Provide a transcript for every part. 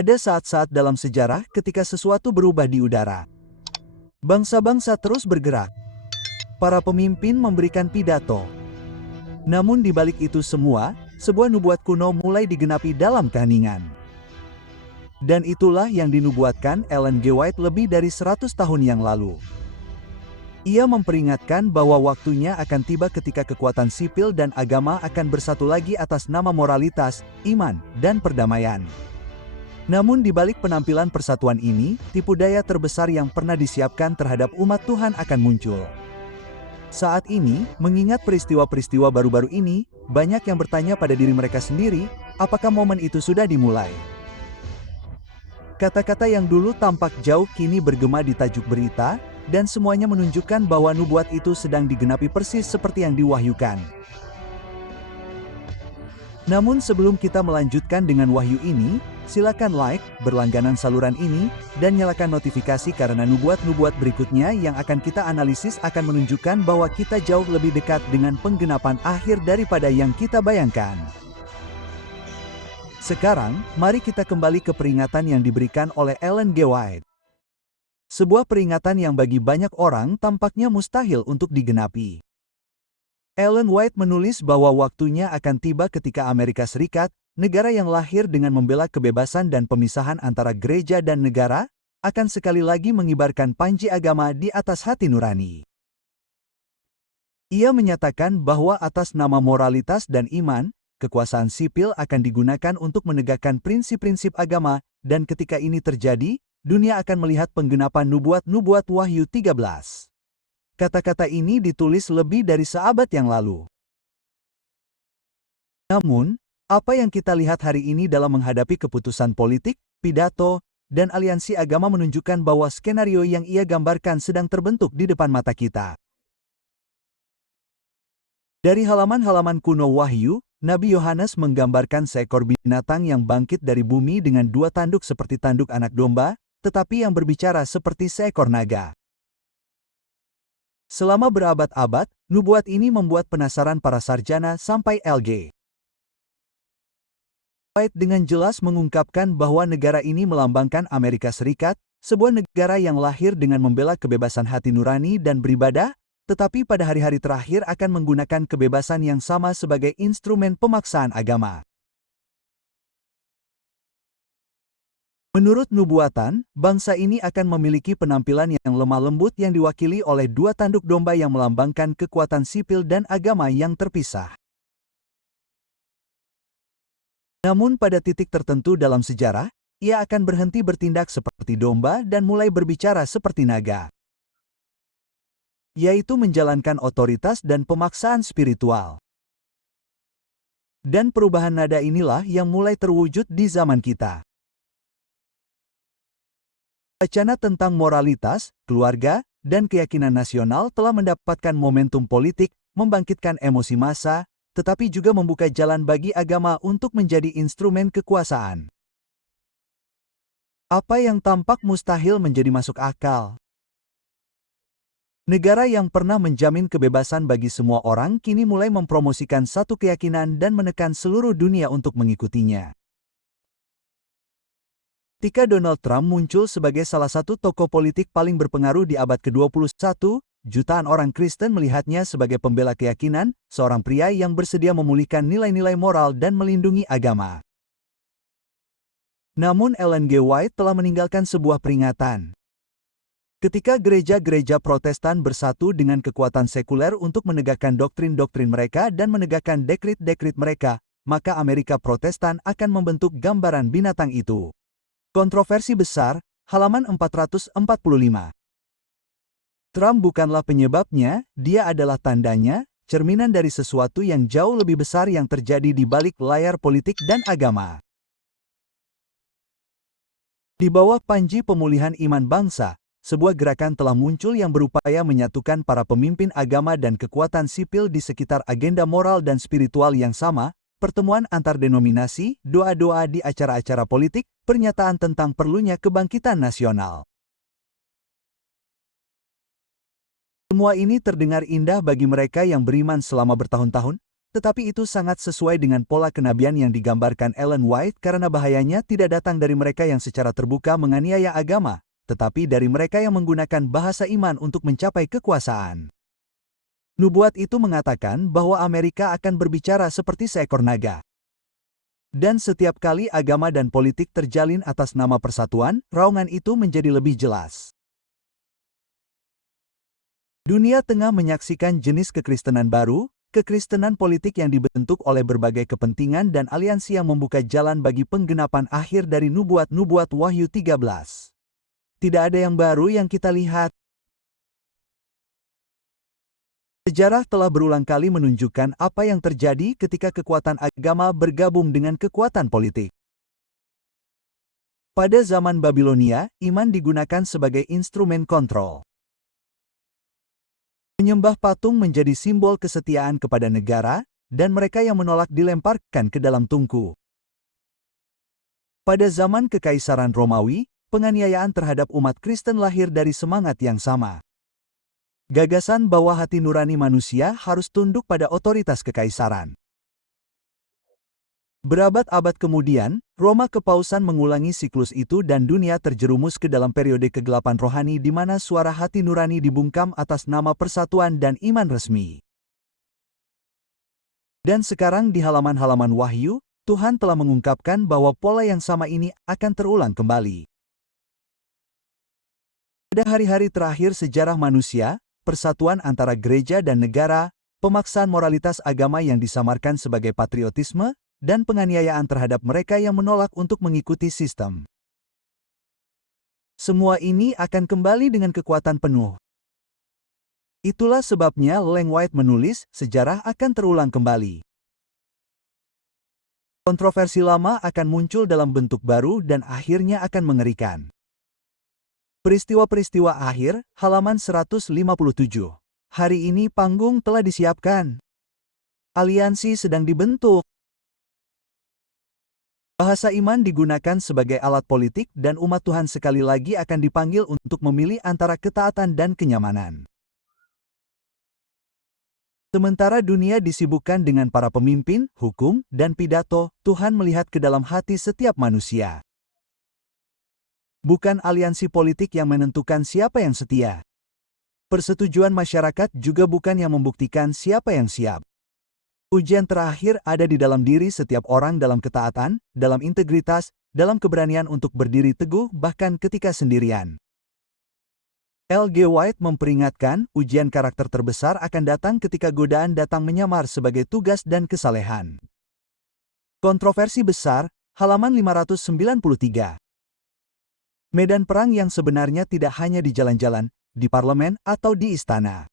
Ada saat-saat dalam sejarah ketika sesuatu berubah di udara. Bangsa-bangsa terus bergerak. Para pemimpin memberikan pidato. Namun di balik itu semua, sebuah nubuat kuno mulai digenapi dalam keheningan. Dan itulah yang dinubuatkan Ellen G. White lebih dari 100 tahun yang lalu. Ia memperingatkan bahwa waktunya akan tiba ketika kekuatan sipil dan agama akan bersatu lagi atas nama moralitas, iman, dan perdamaian. Namun di balik penampilan persatuan ini, tipu daya terbesar yang pernah disiapkan terhadap umat Tuhan akan muncul. Saat ini, mengingat peristiwa-peristiwa baru-baru ini, banyak yang bertanya pada diri mereka sendiri, apakah momen itu sudah dimulai? Kata-kata yang dulu tampak jauh kini bergema di tajuk berita, dan semuanya menunjukkan bahwa nubuat itu sedang digenapi persis seperti yang diwahyukan. Namun sebelum kita melanjutkan dengan wahyu ini, silakan like, berlangganan saluran ini, dan nyalakan notifikasi karena nubuat-nubuat berikutnya yang akan kita analisis akan menunjukkan bahwa kita jauh lebih dekat dengan penggenapan akhir daripada yang kita bayangkan. Sekarang, mari kita kembali ke peringatan yang diberikan oleh Ellen G. White. Sebuah peringatan yang bagi banyak orang tampaknya mustahil untuk digenapi. Ellen White menulis bahwa waktunya akan tiba ketika Amerika Serikat, negara yang lahir dengan membela kebebasan dan pemisahan antara gereja dan negara, akan sekali lagi mengibarkan panji agama di atas hati nurani. Ia menyatakan bahwa atas nama moralitas dan iman, kekuasaan sipil akan digunakan untuk menegakkan prinsip-prinsip agama, dan ketika ini terjadi, dunia akan melihat penggenapan nubuat-nubuat Wahyu 13. Kata-kata ini ditulis lebih dari seabad yang lalu. Namun, apa yang kita lihat hari ini dalam menghadapi keputusan politik, pidato, dan aliansi agama menunjukkan bahwa skenario yang ia gambarkan sedang terbentuk di depan mata kita. Dari halaman-halaman kuno Wahyu, Nabi Yohanes menggambarkan seekor binatang yang bangkit dari bumi dengan dua tanduk seperti tanduk anak domba, tetapi yang berbicara seperti seekor naga. Selama berabad-abad, nubuat ini membuat penasaran para sarjana sampai L.G. White dengan jelas mengungkapkan bahwa negara ini melambangkan Amerika Serikat, sebuah negara yang lahir dengan membela kebebasan hati nurani dan beribadah, tetapi pada hari-hari terakhir akan menggunakan kebebasan yang sama sebagai instrumen pemaksaan agama. Menurut nubuatan, bangsa ini akan memiliki penampilan yang lemah lembut yang diwakili oleh dua tanduk domba yang melambangkan kekuatan sipil dan agama yang terpisah. Namun pada titik tertentu dalam sejarah, ia akan berhenti bertindak seperti domba dan mulai berbicara seperti naga. Yaitu menjalankan otoritas dan pemaksaan spiritual. Dan perubahan nada inilah yang mulai terwujud di zaman kita. Wacana tentang moralitas, keluarga, dan keyakinan nasional telah mendapatkan momentum politik, membangkitkan emosi massa, tetapi juga membuka jalan bagi agama untuk menjadi instrumen kekuasaan. Apa yang tampak mustahil menjadi masuk akal. Negara yang pernah menjamin kebebasan bagi semua orang kini mulai mempromosikan satu keyakinan dan menekan seluruh dunia untuk mengikutinya. Ketika Donald Trump muncul sebagai salah satu tokoh politik paling berpengaruh di abad ke-21, jutaan orang Kristen melihatnya sebagai pembela keyakinan, seorang pria yang bersedia memulihkan nilai-nilai moral dan melindungi agama. Namun Ellen G. White telah meninggalkan sebuah peringatan. Ketika gereja-gereja Protestan bersatu dengan kekuatan sekuler untuk menegakkan doktrin-doktrin mereka dan menegakkan dekrit-dekrit mereka, maka Amerika Protestan akan membentuk gambaran binatang itu. Kontroversi besar, halaman 445. Trump bukanlah penyebabnya, dia adalah tandanya, cerminan dari sesuatu yang jauh lebih besar yang terjadi di balik layar politik dan agama. Di bawah panji pemulihan iman bangsa, sebuah gerakan telah muncul yang berupaya menyatukan para pemimpin agama dan kekuatan sipil di sekitar agenda moral dan spiritual yang sama, pertemuan antar denominasi, doa-doa di acara-acara politik, pernyataan tentang perlunya kebangkitan nasional. Semua ini terdengar indah bagi mereka yang beriman selama bertahun-tahun, tetapi itu sangat sesuai dengan pola kenabian yang digambarkan Ellen White karena bahayanya tidak datang dari mereka yang secara terbuka menganiaya agama, tetapi dari mereka yang menggunakan bahasa iman untuk mencapai kekuasaan. Nubuat itu mengatakan bahwa Amerika akan berbicara seperti seekor naga. Dan setiap kali agama dan politik terjalin atas nama persatuan, raungan itu menjadi lebih jelas. Dunia tengah menyaksikan jenis kekristenan baru, kekristenan politik yang dibentuk oleh berbagai kepentingan dan aliansi yang membuka jalan bagi penggenapan akhir dari nubuat-nubuat Wahyu 13. Tidak ada yang baru yang kita lihat. Sejarah telah berulang kali menunjukkan apa yang terjadi ketika kekuatan agama bergabung dengan kekuatan politik. Pada zaman Babilonia, iman digunakan sebagai instrumen kontrol. Menyembah patung menjadi simbol kesetiaan kepada negara, dan mereka yang menolak dilemparkan ke dalam tungku. Pada zaman Kekaisaran Romawi, penganiayaan terhadap umat Kristen lahir dari semangat yang sama. Gagasan bahwa hati nurani manusia harus tunduk pada otoritas kekaisaran. Berabad-abad kemudian, Roma Kepausan mengulangi siklus itu dan dunia terjerumus ke dalam periode kegelapan rohani di mana suara hati nurani dibungkam atas nama persatuan dan iman resmi. Dan sekarang di halaman-halaman Wahyu, Tuhan telah mengungkapkan bahwa pola yang sama ini akan terulang kembali. Pada hari-hari terakhir sejarah manusia, persatuan antara gereja dan negara, pemaksaan moralitas agama yang disamarkan sebagai patriotisme, dan penganiayaan terhadap mereka yang menolak untuk mengikuti sistem. Semua ini akan kembali dengan kekuatan penuh. Itulah sebabnya Ellen White menulis, sejarah akan terulang kembali. Kontroversi lama akan muncul dalam bentuk baru dan akhirnya akan mengerikan. Peristiwa-peristiwa akhir, halaman 157. Hari ini panggung telah disiapkan. Aliansi sedang dibentuk. Bahasa iman digunakan sebagai alat politik dan umat Tuhan sekali lagi akan dipanggil untuk memilih antara ketaatan dan kenyamanan. Sementara dunia disibukkan dengan para pemimpin, hukum, dan pidato, Tuhan melihat ke dalam hati setiap manusia. Bukan aliansi politik yang menentukan siapa yang setia. Persetujuan masyarakat juga bukan yang membuktikan siapa yang siap. Ujian terakhir ada di dalam diri setiap orang dalam ketaatan, dalam integritas, dalam keberanian untuk berdiri teguh bahkan ketika sendirian. L.G. White memperingatkan, ujian karakter terbesar akan datang ketika godaan datang menyamar sebagai tugas dan kesalehan. Kontroversi besar, halaman 593. Medan perang yang sebenarnya tidak hanya di jalan-jalan, di parlemen, atau di istana.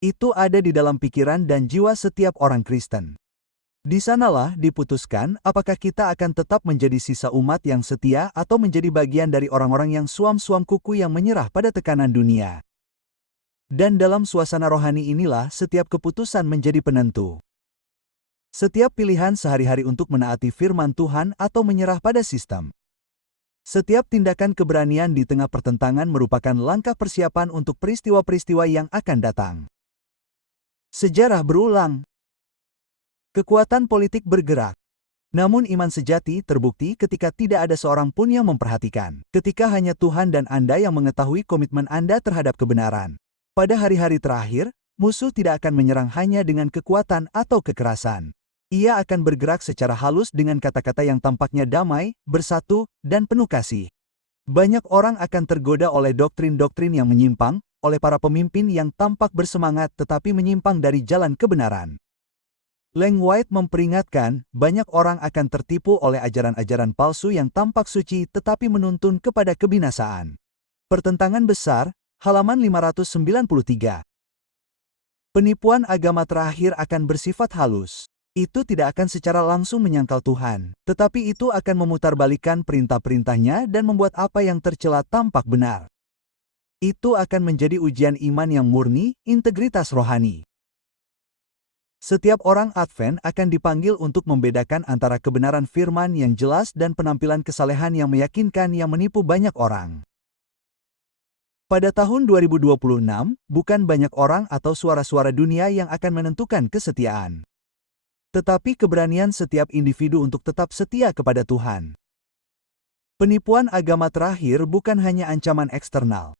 Itu ada di dalam pikiran dan jiwa setiap orang Kristen. Di sanalah diputuskan apakah kita akan tetap menjadi sisa umat yang setia atau menjadi bagian dari orang-orang yang suam-suam kuku yang menyerah pada tekanan dunia. Dan dalam suasana rohani inilah setiap keputusan menjadi penentu. Setiap pilihan sehari-hari untuk menaati firman Tuhan atau menyerah pada sistem. Setiap tindakan keberanian di tengah pertentangan merupakan langkah persiapan untuk peristiwa-peristiwa yang akan datang. Sejarah berulang. Kekuatan politik bergerak. Namun iman sejati terbukti ketika tidak ada seorang pun yang memperhatikan. Ketika hanya Tuhan dan Anda yang mengetahui komitmen Anda terhadap kebenaran. Pada hari-hari terakhir, musuh tidak akan menyerang hanya dengan kekuatan atau kekerasan. Ia akan bergerak secara halus dengan kata-kata yang tampaknya damai, bersatu, dan penuh kasih. Banyak orang akan tergoda oleh doktrin-doktrin yang menyimpang, oleh para pemimpin yang tampak bersemangat tetapi menyimpang dari jalan kebenaran. Ellen White memperingatkan, banyak orang akan tertipu oleh ajaran-ajaran palsu yang tampak suci tetapi menuntun kepada kebinasaan. Pertentangan besar, halaman 593. Penipuan agama terakhir akan bersifat halus. Itu tidak akan secara langsung menyangkal Tuhan, tetapi itu akan memutarbalikkan perintah-perintahnya dan membuat apa yang tercela tampak benar. Itu akan menjadi ujian iman yang murni, integritas rohani. Setiap orang Advent akan dipanggil untuk membedakan antara kebenaran firman yang jelas dan penampilan kesalehan yang meyakinkan yang menipu banyak orang. Pada tahun 2026, bukan banyak orang atau suara-suara dunia yang akan menentukan kesetiaan. tetapi keberanian setiap individu untuk tetap setia kepada Tuhan. Penipuan agama terakhir bukan hanya ancaman eksternal.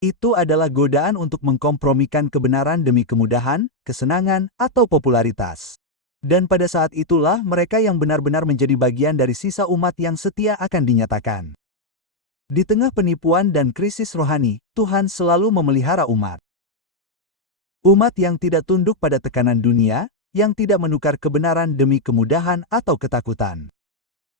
Itu adalah godaan untuk mengkompromikan kebenaran demi kemudahan, kesenangan, atau popularitas. Dan pada saat itulah mereka yang benar-benar menjadi bagian dari sisa umat yang setia akan dinyatakan. Di tengah penipuan dan krisis rohani, Tuhan selalu memelihara umat. Umat yang tidak tunduk pada tekanan dunia, yang tidak menukar kebenaran demi kemudahan atau ketakutan.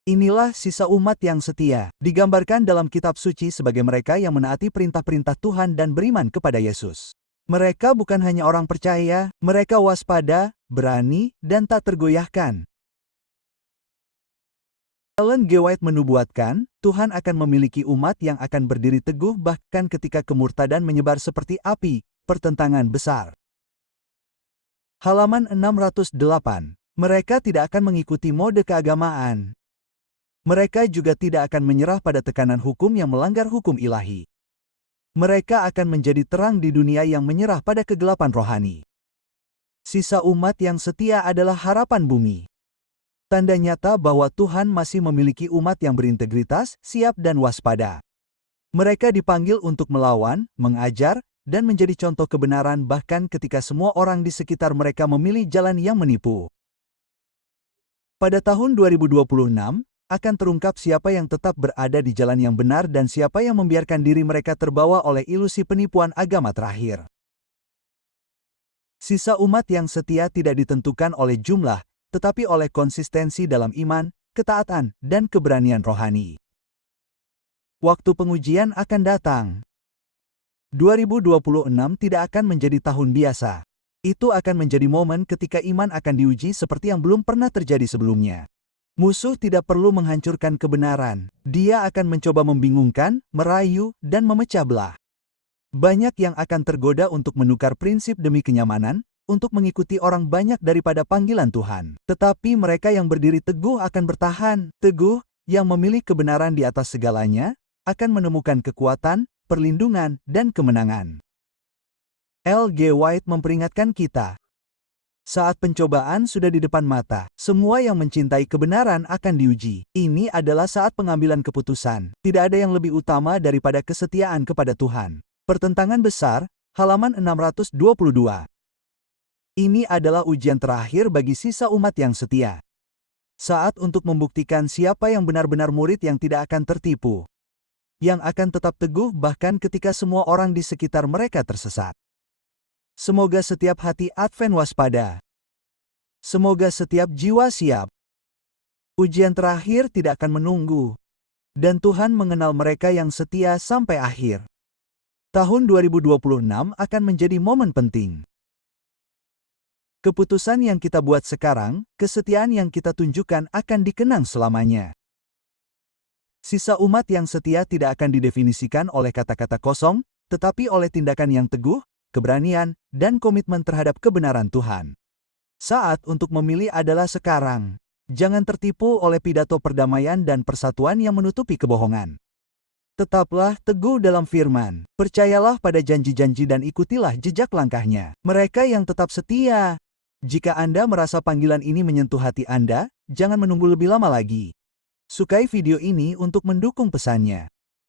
Inilah sisa umat yang setia, digambarkan dalam kitab suci sebagai mereka yang menaati perintah-perintah Tuhan dan beriman kepada Yesus. Mereka bukan hanya orang percaya, mereka waspada, berani, dan tak tergoyahkan. Ellen G. White menubuatkan, Tuhan akan memiliki umat yang akan berdiri teguh bahkan ketika kemurtadan menyebar seperti api, pertentangan besar. Halaman 608. Mereka tidak akan mengikuti mode keagamaan. Mereka juga tidak akan menyerah pada tekanan hukum yang melanggar hukum ilahi. Mereka akan menjadi terang di dunia yang menyerah pada kegelapan rohani. Sisa umat yang setia adalah harapan bumi. Tanda nyata bahwa Tuhan masih memiliki umat yang berintegritas, siap dan waspada. Mereka dipanggil untuk melawan, mengajar, dan menjadi contoh kebenaran bahkan ketika semua orang di sekitar mereka memilih jalan yang menipu. Pada tahun 2026, akan terungkap siapa yang tetap berada di jalan yang benar dan siapa yang membiarkan diri mereka terbawa oleh ilusi penipuan agama terakhir. Sisa umat yang setia tidak ditentukan oleh jumlah, tetapi oleh konsistensi dalam iman, ketaatan, dan keberanian rohani. Waktu pengujian akan datang. 2026 tidak akan menjadi tahun biasa. Itu akan menjadi momen ketika iman akan diuji seperti yang belum pernah terjadi sebelumnya. Musuh tidak perlu menghancurkan kebenaran. Dia akan mencoba membingungkan, merayu, dan memecah belah. Banyak yang akan tergoda untuk menukar prinsip demi kenyamanan, untuk mengikuti orang banyak daripada panggilan Tuhan. Tetapi mereka yang berdiri teguh akan bertahan, teguh, yang memilih kebenaran di atas segalanya, akan menemukan kekuatan, perlindungan, dan kemenangan. L. G. White memperingatkan kita. Saat pencobaan sudah di depan mata, semua yang mencintai kebenaran akan diuji. Ini adalah saat pengambilan keputusan. Tidak ada yang lebih utama daripada kesetiaan kepada Tuhan. Pertentangan besar, halaman 622. Ini adalah ujian terakhir bagi sisa umat yang setia. Saat untuk membuktikan siapa yang benar-benar murid yang tidak akan tertipu. Yang akan tetap teguh bahkan ketika semua orang di sekitar mereka tersesat. Semoga setiap hati Advent waspada. Semoga setiap jiwa siap. Ujian terakhir tidak akan menunggu. Dan Tuhan mengenal mereka yang setia sampai akhir. Tahun 2026 akan menjadi momen penting. Keputusan yang kita buat sekarang, kesetiaan yang kita tunjukkan akan dikenang selamanya. Sisa umat yang setia tidak akan didefinisikan oleh kata-kata kosong, tetapi oleh tindakan yang teguh, keberanian, dan komitmen terhadap kebenaran Tuhan. Saat untuk memilih adalah sekarang. Jangan tertipu oleh pidato perdamaian dan persatuan yang menutupi kebohongan. Tetaplah teguh dalam firman, percayalah pada janji-janji dan ikutilah jejak langkahnya. Mereka yang tetap setia. Jika Anda merasa panggilan ini menyentuh hati Anda, jangan menunggu lebih lama lagi. Sukai video ini untuk mendukung pesannya.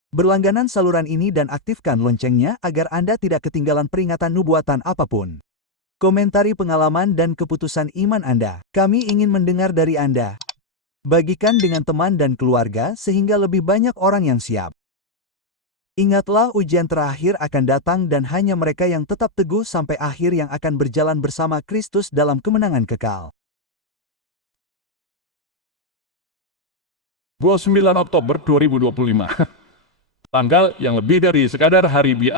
Berlangganan saluran ini dan aktifkan loncengnya agar Anda tidak ketinggalan peringatan nubuatan apapun. Komentari pengalaman dan keputusan iman Anda. Kami ingin mendengar dari Anda. Bagikan dengan teman dan keluarga sehingga lebih banyak orang yang siap. Ingatlah ujian terakhir akan datang dan hanya mereka yang tetap teguh sampai akhir yang akan berjalan bersama Kristus dalam kemenangan kekal. 29 Oktober 2025. Tanggal yang lebih dari sekadar hari biasa.